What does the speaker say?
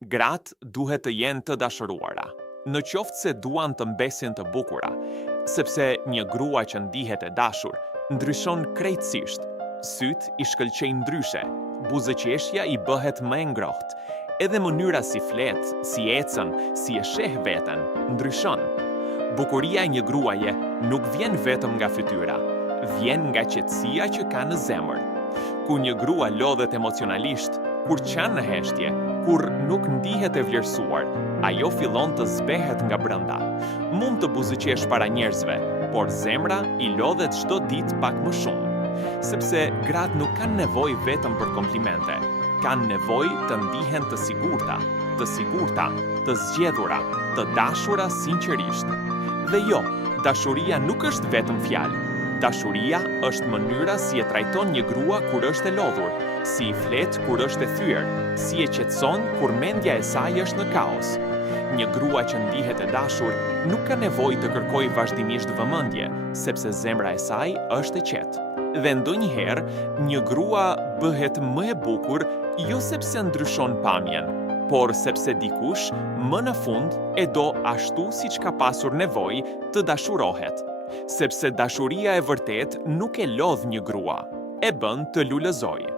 Gratë duhet të jenë të dashuruara, në qoftë se duan të mbesin të bukura, sepse një grua që ndihet e dashur ndryshon krejtësisht. Syt i shkëlqejnë ndryshe, buzëqeshja i bëhet më e ngrohtë, edhe mënyra si flet, si ecën, si e sheh veten, ndryshon. Bukuria e një gruaje nuk vjen vetëm nga fytyra, vjen nga qetësia që ka në zemër. Kur një grua lodhet emocionalisht, kur qan në heshtje, kur nuk ndihet e vlerësuar, ajo fillon të zbehet nga brenda. Mund të buzëqesh para njerëzve, por zemra i lodhet çdo ditë pak më shumë. Sepse gratë nuk kanë nevojë vetëm për komplimente, kanë nevojë të ndihen të sigurta, të zgjedhura, të dashura sinqerisht. Dhe jo, dashuria nuk është vetëm fjalë. Dashuria është mënyra si e trajton një grua kur është e lodhur, si i flet kur është e thyer, si e qetëson kur mendja e saj është në kaos. Një grua që ndihet e dashur nuk ka nevojë të kërkojë vazhdimisht vëmendje, sepse zemra e saj është e qetë. Dhe ndonjëherë, një grua bëhet më e bukur jo sepse ndryshon pamjen, por sepse dikush më në fund e do ashtu siç ka pasur nevojë të dashurohet. Sepse dashuria e vërtet nuk e lodh një grua, e bën të lulëzojë.